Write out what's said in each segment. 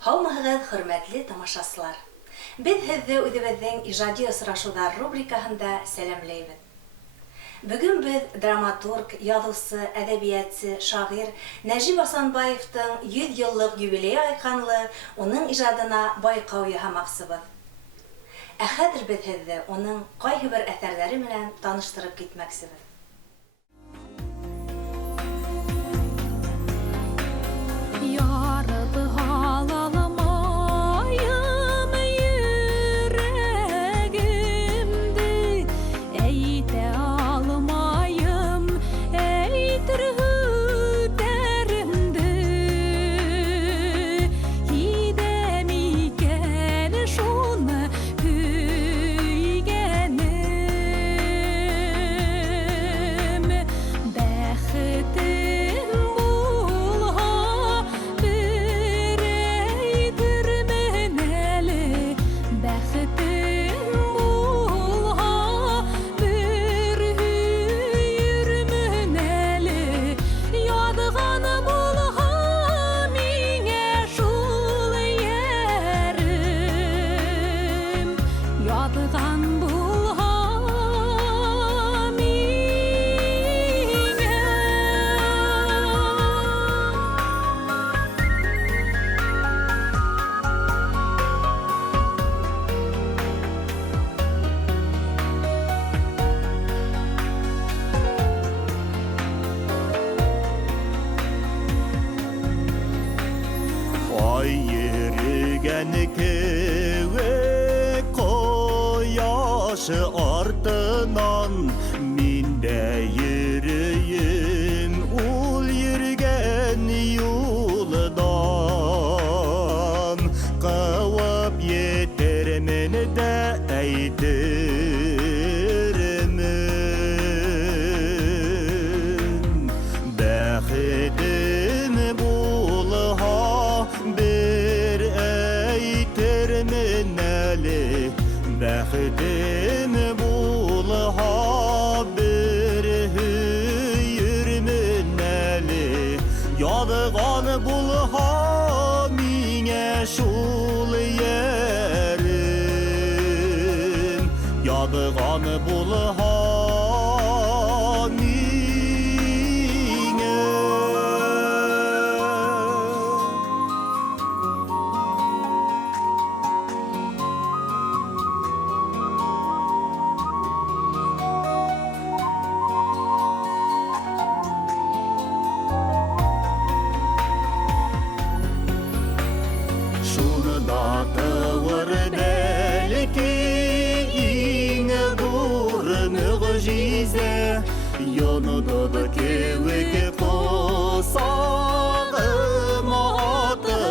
Һаумыһығыҙ, хөрмәтле тамашасылар. Беҙ һеҙҙе үҙебеҙҙең ижади осрашыуҙар рубрикаһында сәләмләйбеҙ. Бөгөн беҙ драматург, яҙыусы, әҙәбиәтсе, шағир Нәжип Асанбаевтың 100 йыллык юбилей айҡанлы уның ижадына байҡау яһамаҡсыбыҙ. Ә хәҙер беҙ һеҙҙе уның ҡайһы бер әҫәрҙәре менән таныштырып китмәксебеҙ. Артынан мин дә йөрөйөм ул йөргән юлдан, ҡыуып етермен дә әйтермен. Бәхетем булһа бер әйтермен әле, бәхетем булһа бер һөйөрмөн әле, яҙған булһа миңә шул йәрем, яҙған булһа Йонодоҙ кеүек ҡосағыма атылып,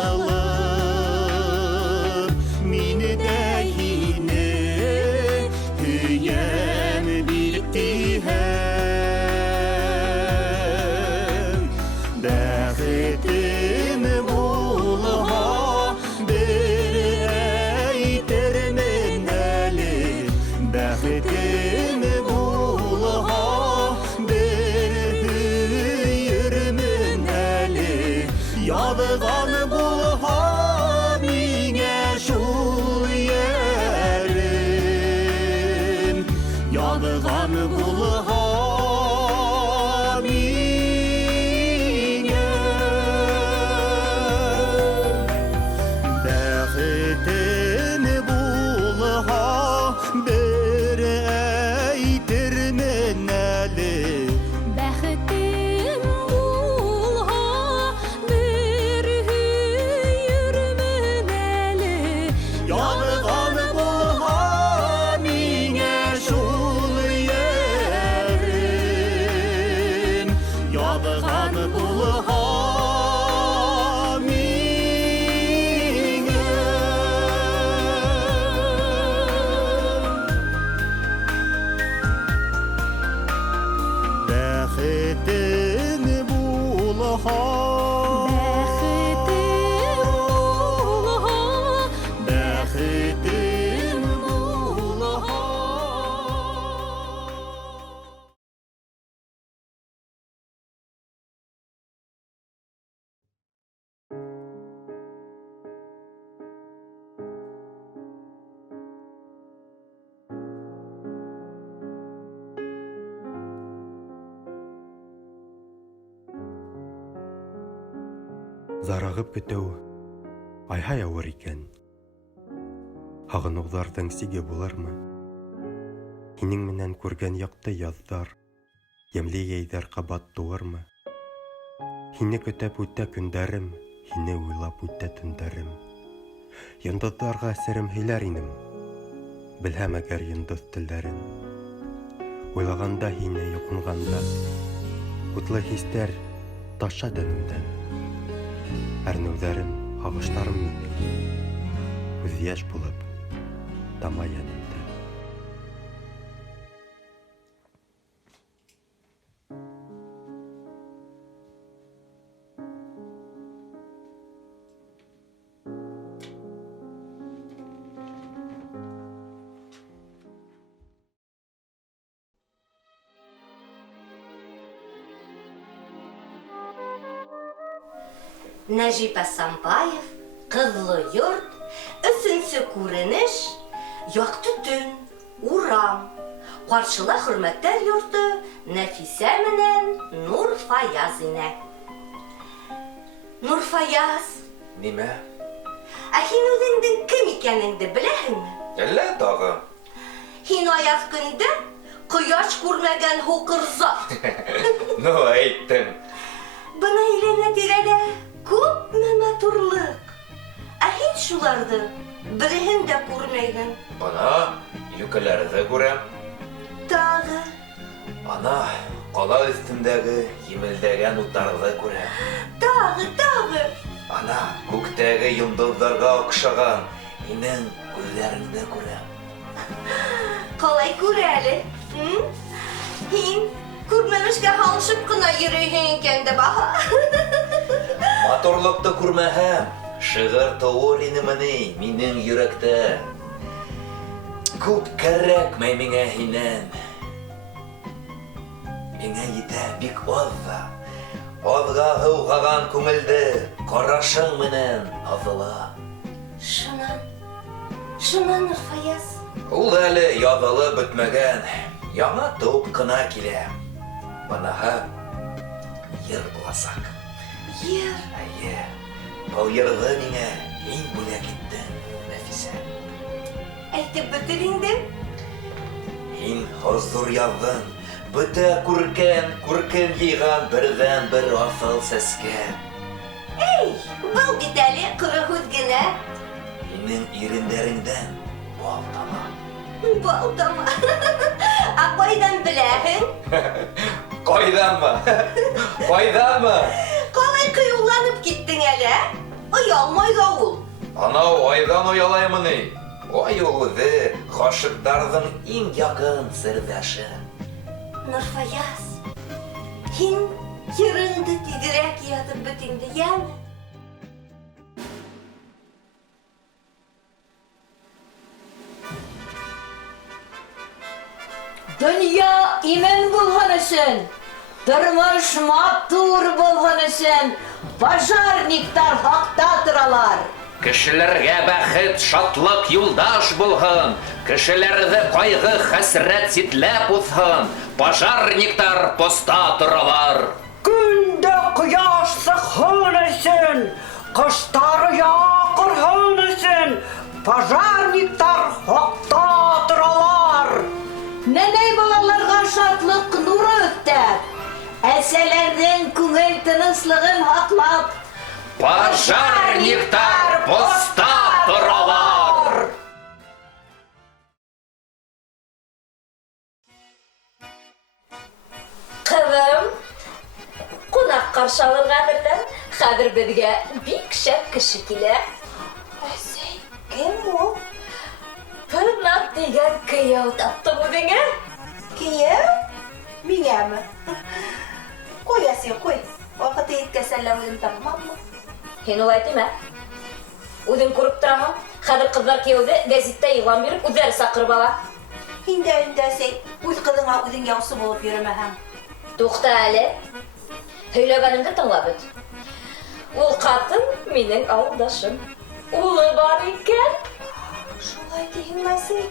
мин дә һине һөйәм бик тиһәм. Бәхетем булһа бер әйтермен әле, бәхетем булһа яҙған булһа миңә шул йәрем, яҙған булһа миңә. Бәхетем булһа бер әйтермен әле, бәхетем булһа бер Зарағып көтөү айһай ауыр икән. Һағыныуҙарҙың сиге булырмы? Һинең менән күргән яҡты яҙҙар, йәмле йәйҙәр ҡабат тыуырмы? Һине көтәп үтә көндәрем, һине уйлап үтә төндәрем. Йондоҙҙарға серем һөйләр инем, белһәм әгәр йондоҙ телдәрен. Уйлағанда һине йоҡонғанда, утлы хистәр таша тәнемдән. Әрнеүҙәрем, һағыштарым микән, күҙ йәш булып тама йәнемдә. Нәжип Асанбаев, Ҡыҙлы йорт, 3-нче күренеш, яҡты төн, урам, ҡаршыла хөрмәттәр йорто, Нәфисә менән Нурфаяз инә. Нурфаяз, Нимә? ә һин үҙеңдең кем икәнеңде беләһеңме? Әллә тағы? Һин аяҙ көндә ҡояш күрмәгән һуҡыр зат. Ну, әйттең. Бына әйләнә тирәлә күпме матурлык. Ә һин шуларҙы береһен дә күрмәйһең. Бына йүкәләрҙе күрәм. Тағы. Ана, ҡала өҫтөндәге емелдәгән утарҙы күрәм. Тағы. Ана, күктәге йондоҙҙарға оҡшаған һинең күҙҙәреңде күрәм. Ҡалай күрә әле? Һин күрмәмешкә һалышып ҡына йөрөйһөң икән дә баһа. Матурлыҡты күрмәһәм, шиғыр тыуыр инеме ни минең йөрәктә. Күп кәрәкмәй миңә һинән. Миңә етә бик аҙ ҙа. Аҙға һыуғаған күңелде ҡарашың менән аҙыла. Шунан Нурфаяз. Ул әле яҙылып бөтмәгән, яңа тыуып ҡына килә. Быныһы йыр буласаҡ. Йыр? Әйе, был йырҙы миңә һин бүләк иттең, Нәфисә. Әйтеп бөтөр инде. Һин хозур яҙҙың, бөтә күркәм йыйған берҙән-бер аҫыл сәскә. Эй, был бит әле ҡоро һүҙ генә. Һинең ирендәреңдән бал тама. Бал тама. Ә ҡайҙан беләһең? Ҡайҙанмы? Ҡайҙанмы? Ҡалай ҡыйыуланып киттең әле? Оялмай ҙа ул. Анау айҙан оялаймы ни? Ай ул үҙе ғашиҡтарҙың иң яҡын серҙәше. Нурфаяз, һин йырыңды тиҙерәк яҙып бөт инде, йәме? Дөнья имен булһын өсөн, тормош матур булһын өсөн, пожарниктар хаҡта торалар. Кешеләргә бәхет, шатлык юлдаш булһын, кешеләрҙе ҡайғы, хәсрәт ситләп уҙһын, пожарниктар поста торалар. Көндә ҡояш сыҡһын өсөн, ҡыштар яҡырһын өсөн, пожарниктар хаҡта торалар. Нәнәй балаларға шатлык нуры өҫтәп, әсәләрҙең күңел тыныслығын һаҡлап, Пожарниктар поста торалар. Ҡыҙым, ҡунаҡ ҡаршы алырға әҙерлән. Хәҙер беҙгә бик шәп кеше килә. Әсәй, кем ул? Пырнап дигән кейәү таптың үҙеңә. Кейәү? Миңәме? Ҡуй, әсәй, ҡуй. Ваҡыты еткәс әллә үҙем тапмаммы? Һин улай тимә. Үҙең күреп тораһың, хәҙер ҡыҙҙар кейәүҙе гәзиттә иғлан биреп үҙҙәре саҡырып ала. Һин дә инде, әсәй, үҙ ҡыҙыңа үҙең яусы булып йөрөмәһәң. Туҡта әле. Һөйләгәнемде тыңлап бөт. Ул ҡатын минең ауылдашым. Улы бар икән. Шулай тиһеңме, әсәй?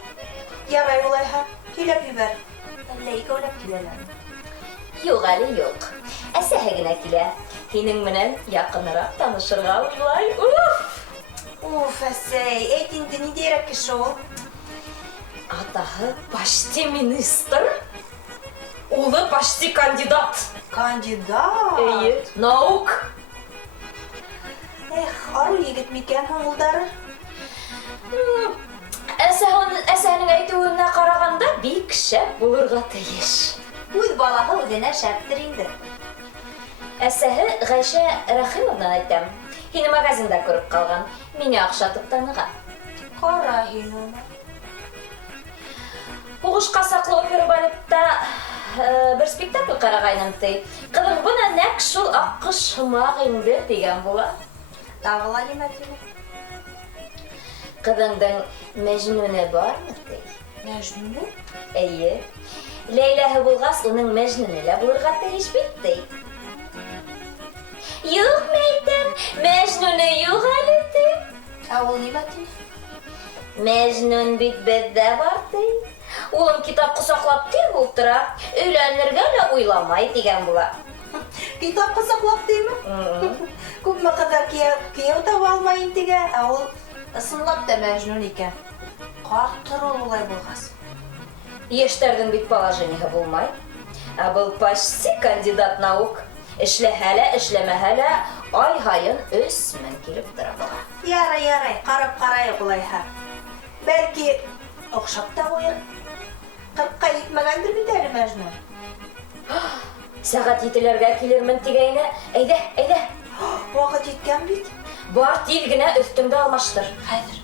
Ярай улайһа, һөйләп ебәр. Әллә икәүләп киләләр. Юҡ әле, юҡ. Әсәһе генә килә. һинең менән якынрак танышырга уйлай. Уф, әсәй, әйт инде ниндәйрәк кеше ул? Атаһы почти министр, улы почти кандидат. Кандидат. Наук. Эх, ару егет микән һуң улдары? Әсәнең әйтеүенә караганда бик шәп булырга тиеш. Үҙ балаһы үҙенә шәптер инде. Әсәһе Ғәйшә Рәхимовнан әйтәм. Һине магазинда күреп калган. Мине оҡшатып таныған. Ҡара һин уны. Һуғышҡа саҡлы опера балетта бер спектакль ҡарағайным ти. Ҡыҙым, бына нәҡ шул аҡҡош һымаҡ инде тигән була. Тағы ла нимә тине? Ҡыҙыңдың Мәжнүне бармы ти? Мәжнүн? Эйе. Ләйләһе булғас, уның Мәжнүне лә булырға тейеш бит ти. Юҡ, мәйтәм, Мәжнүне юҡ әле ти. Ә ул нимә тине? Мәжнүн бит беҙҙә бар ти. Улым китап ҡосаҡлап тир бултыра, өйләнергә лә уйламай тигән була. Китап ҡосаҡлап тиме? Күпме ҡыҙҙар кейәү таба алмай интегә, ә ул ысынлап та Мәжнүн икән. Ҡарттыр ул улай булғас. Йәштәрҙең бит положениеһы булмай. Ә был почти кандидат наук. Эшләһә лә, эшләмәһә лә, ай һайын 3000 килеп тора була. Ярай, ҡарап ҡарайыҡ улайһа. Бәлки, оҡшап та ҡуйыр. 40-ҡа етмәгәндер бит әле Мәжнүн. Сәғәт 7-ләргә килермен тигәйне. Әйҙә. Ваҡыт еткән бит. Бар тиҙ генә өҫтөңдө алмаштыр. Хәҙер.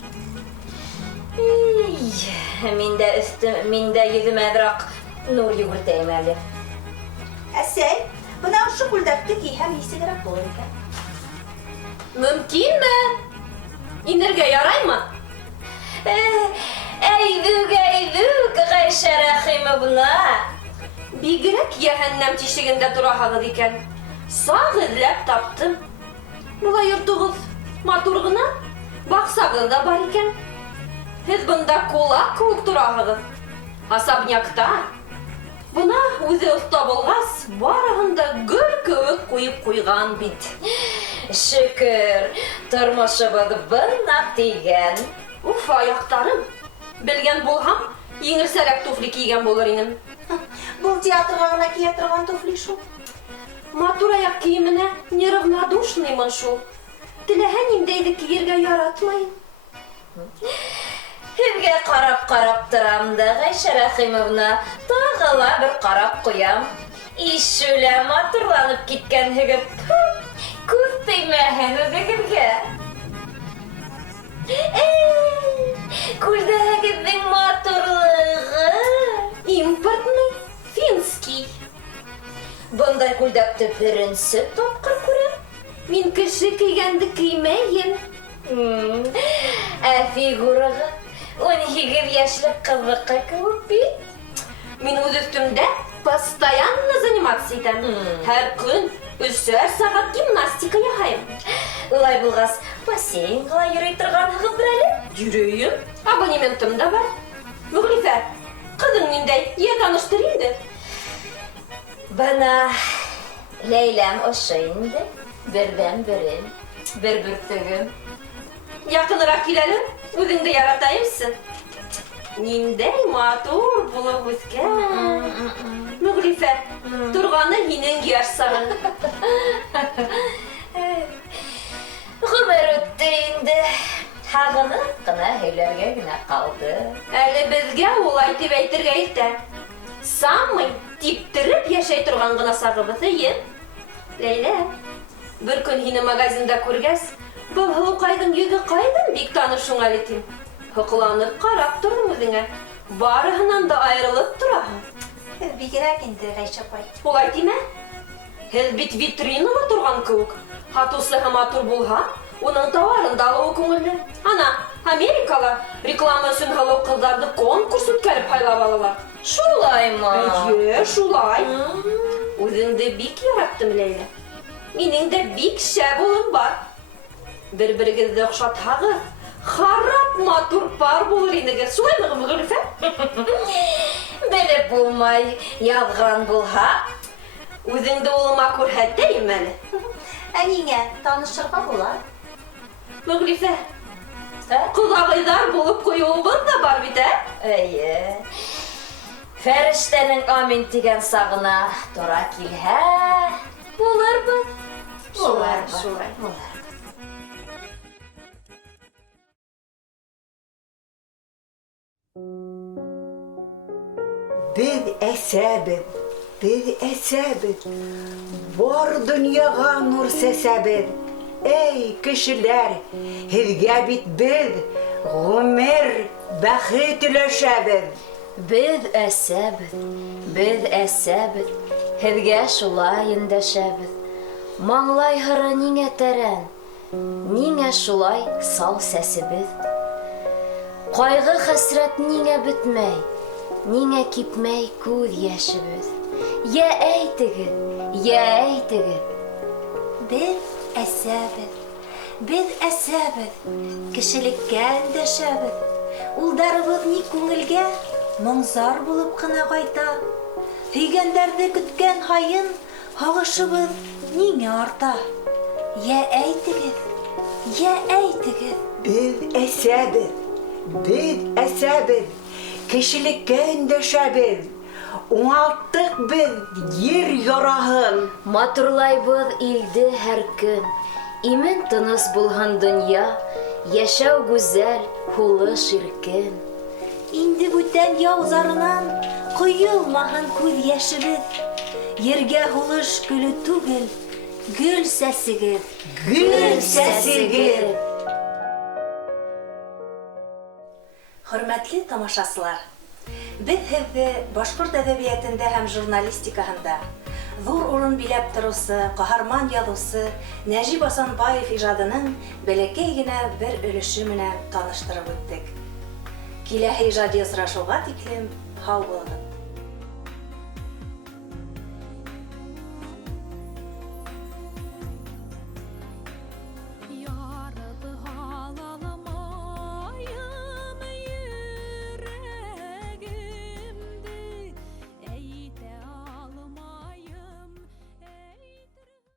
Мин дә йөҙөмә әҙерәк нур йүгертәйем әле. Әсәй, бына ошо күлдәкте кейһәм нисегерәк булыр икән? Мөмкинме? Инергә яраймы? Әйҙүк, Ғәйшә Рәхимовна. Бигерәк йәһәннәм тишегендә тораһығыҙ икән. Саҡ эҙләп таптым. Былай йортоғоҙ матур ғына, баҡсағыҙ да бар икән. Һеҙ бында кулак кеүек тораһығыҙ. Особнякта. Бына үҙе оҫта булғас, барыһын да гөл кеүек ҡуйып ҡуйған бит. Шөкөр, тормошобоҙ бына тигән. Уф, аяҡтарым. Белгән булһам, еңелсәрәк туфли кейгән булыр инем. Был театрға ғына кейә торған туфли шул. Матур аяҡ кейеменә неравнодушныймын шул. Теләһә ниндәйҙе кейергә яратмайым. Һеҙгә ҡарап торам да, Ғәйшә Рәхимовна, тағы ла бер ҡарап ҡуям. Ишүлә матурланып киткәнһегеҙ. Күҙ теймәһен үҙегеҙгә. Күлдәгеҙҙең матурлығы. Импортный, финский. Бындай күлдәкте беренсе тапҡыр күрәм. Мин кеше кейгәнде кеймәйем. Ә фигураға 18 йәшлек ҡыҙыҡы кеүек бит. Мин үҙ өҫтөмдә постоянно заниматься итәм. Һәр көн 3 сәғәт гимнастика яһайым. Улай булғас, бассейнға йөрөй торғанһығыҙҙыр әле? Йөрөйөм. Абонементым да бар. Мөғлифә, ҡыҙың ниндәй? Йә таныштыр инде. Бына Ләйләм ошо инде. Берҙән-берем, бер бөртөгөм. Яҡыныраҡ кил әле, үҙеңде яратайымсы. Ниндәй матур булып үҫкән. Мөғлифә, торғаны һинең йәш сағың. Ғүмер үтте инде. Һағынып ҡына һөйләргә генә ҡалды. Әле беҙгә улай тип әйтергә иртә. Самый типтереп йәшәй торған ғына сағыбыҙ, эйе. Ләйлә, бер көн һине магазинда күргәс, был һылыуҡайҙың йөҙө ҡайҙан бик танышың әле тим. Һоҡланып ҡарап торҙом үҙеңә. Барыһынан да айырылып тораһың. Һеҙ бигерәк инде, Ғәйшә апай. Улай тимә. Һеҙ бит витринала торған кеүек. Һатыусыһы матур булһа, уның тауарын да алыуы күңелле. Ана, Америкала реклама өсөн һылыу ҡыҙҙарҙы конкурс үткәреп һайлап алалар. Шулаймы? Эйе, шулай. Үҙеңде бик яраттым, Ләйлә. Минең дә бик шәп улым бар. Бер-берегеҙҙе оҡшатһағыҙ, харап матур пар булыр инегеҙ. Шулаймы, Мөғлифә? Белеп булмай, яҙған булһа. Үҙеңде улыма күрһәтәйем әле. Әнеңә танышырға була. Мөғлифә, құлағайдар болып қойуымыз да бар бит, Әйе. Фәрештәнең амин тигән сағына тора килһә, булырбыз. Булырбыз. шулай. Biz әсәбез, бар дөньяға нур сәсәбез. Эй, кешеләр, һеҙгә бит без ғүмер бәхет теләшәбез. Без әсәбез, һеҙгә шулай өндәшәбез. Маңлай һыры ниңә тәрән, ниңә шулай сал сәсебез? Ҡайғы хәсрәт ниңә бөтмәй, ниңә кипмәй күҙ йәшебез? Йә әйтегеҙ. Без әсәбез, кешелеккә өндәшәбез. Улдарыбыз ни күңелгә моңзар булып кына кайта. Һөйгәндәрҙе көткән һайын һағышыбыҙ ниңә арта? Йә әйтегеҙ. Biz әсәбез, кешелеккә өндәшәбез. Уңалттыҡ biz ер яраһын. Матурлайбыҙ илде һәр көн. Имен тыныс булһын донъя, йәшәү гүзәл, һулы ширкен. Инде бүтән яузарынан ҡойолмаһын күҙ йәшебеҙ. Ергә һулыш көлө түгел, гөл сәсегеҙ. Хөрмәтле тамашасылар, без һеҙҙе башҡорт әҙәбиәтендә һәм журналистикаһында ҙур урын биләп тороусы, ҡаһарман яҙыусы Нәжип Асанбаев ижадының бәләкәй генә бер өлөшө менән таныштырып үттек. Киләһе ижади осрашыуға тиклем һау булығыҙ.